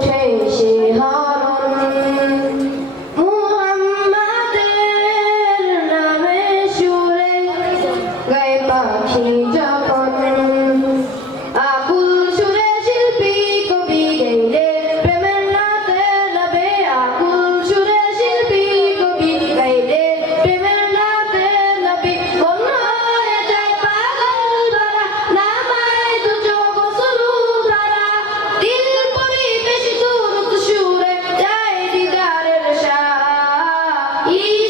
均匀一些 y